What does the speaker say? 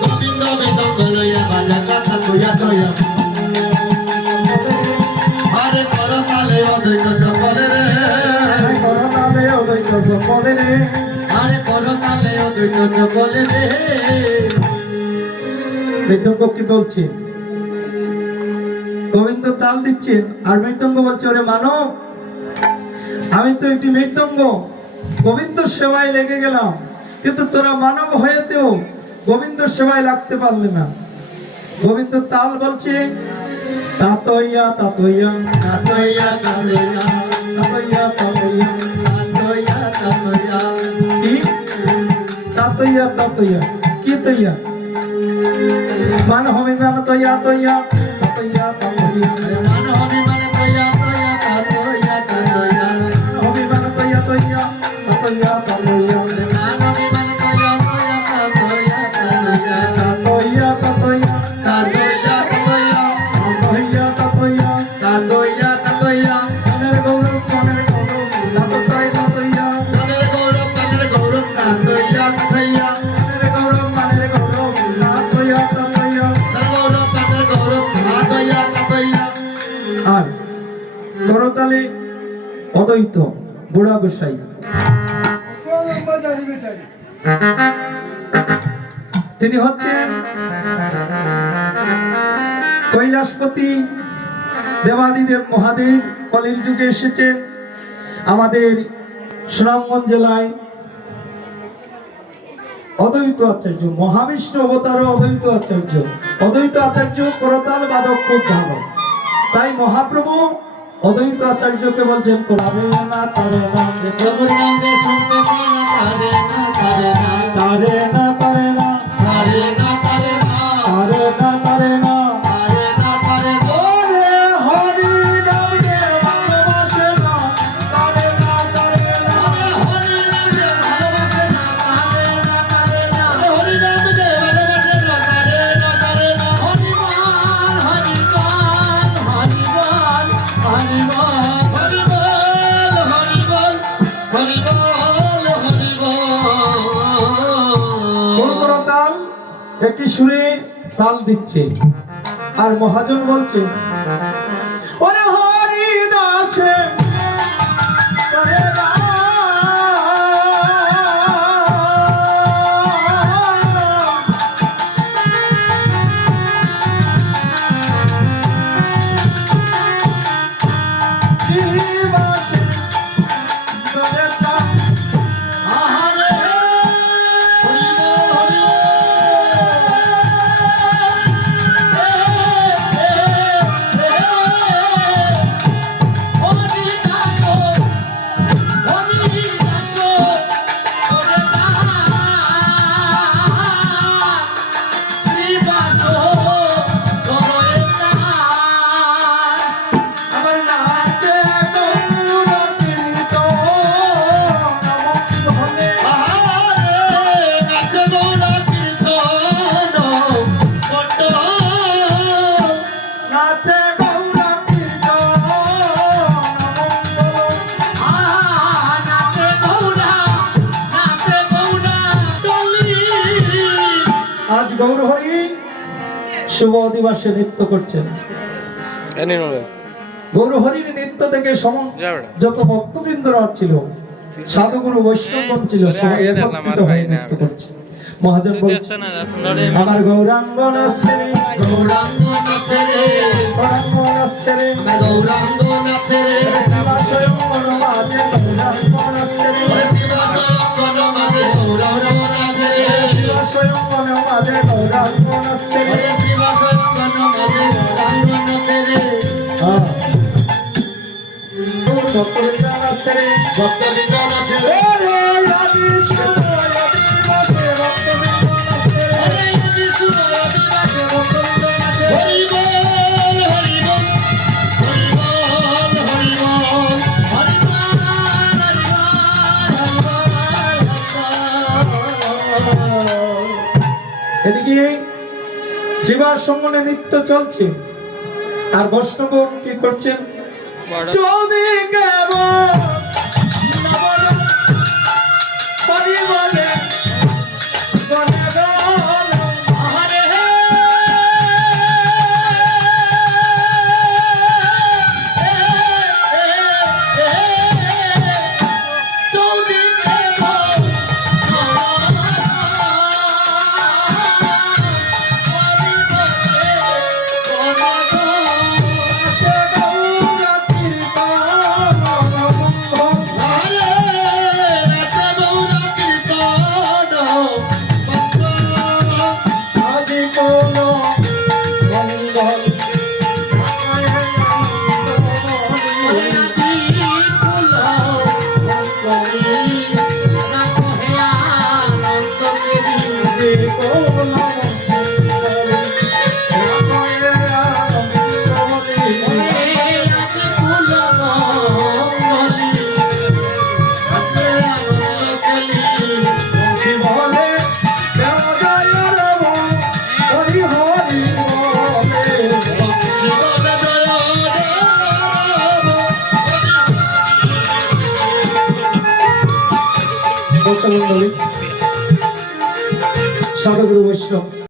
গোবিন্দ আরে করতালে অদ্বৈত রে করতালে অদ্বৈত আরে করতালে অদ্বৈত চপলে রে মৃদঙ্গ কি বলছে গোবিন্দ তাল দিচ্ছেন আর মৃদঙ্গ বলছে, ওরে মানব, আমি তো একটি মৃদঙ্গ গোবিন্দ সেবায় লেগে গেলাম কিন্তু তোরা মানব হয়েতেও গোবিন্দ সেবায় লাগতে পারলে না গোবিন্দ তাল বলছে তাতইয়া তাতইয়া তাতইয়া তাতইয়া তাতয়া তাতয়া তাতইয়া তাতইয়া কি তৈয়া মান হবে মান তৈয়া তৈয়া তাতইয়া তাতইয়া আর করতালে অদ্বৈত বুড়া গোসাই। তিনি হচ্ছেন কৈলাসপতি দেবাদিদেব মহাদেব। কলির যুগে এসেছেন আমাদের সুনামগঞ্জ জেলায় অদ্বৈত আচার্য, মহাবিষ্ণু অবতার অদ্বৈত আচার্য। অদ্বৈত আচার্য করতাল বাদক ভালো তাই মহাপ্রভু অদ্বৈত আচার্যকে বলছেন তারে না তারে না একটি সুরে তাল দিচ্ছে। আর মহাজন বলছে শুভ দিবসে নৃত্য করছেন। এনে নেবে গৌরহরির নৃত্য থেকে সম যত ভক্তবৃন্দরা ছিল সাধুগুরু বৈষ্ণবগণ ছিল সবাই একত্রিত হয়ে নৃত্য করছে। মহাজন বলছে আমার গৌরাঙ্গ নাচে রে, গৌরাঙ্গ নাচে রে গৌরাঙ্গ নাচে রে, গৌরাঙ্গ নাচে রে হরি বল হরি বল এদিকে শিবার সঙ্গনে নৃত্য চলছে। আর বৈষ্ণব কি করছেন? চৌদিকে ভক্তমণ্ডলী সাধুগুরু বৈষ্ণব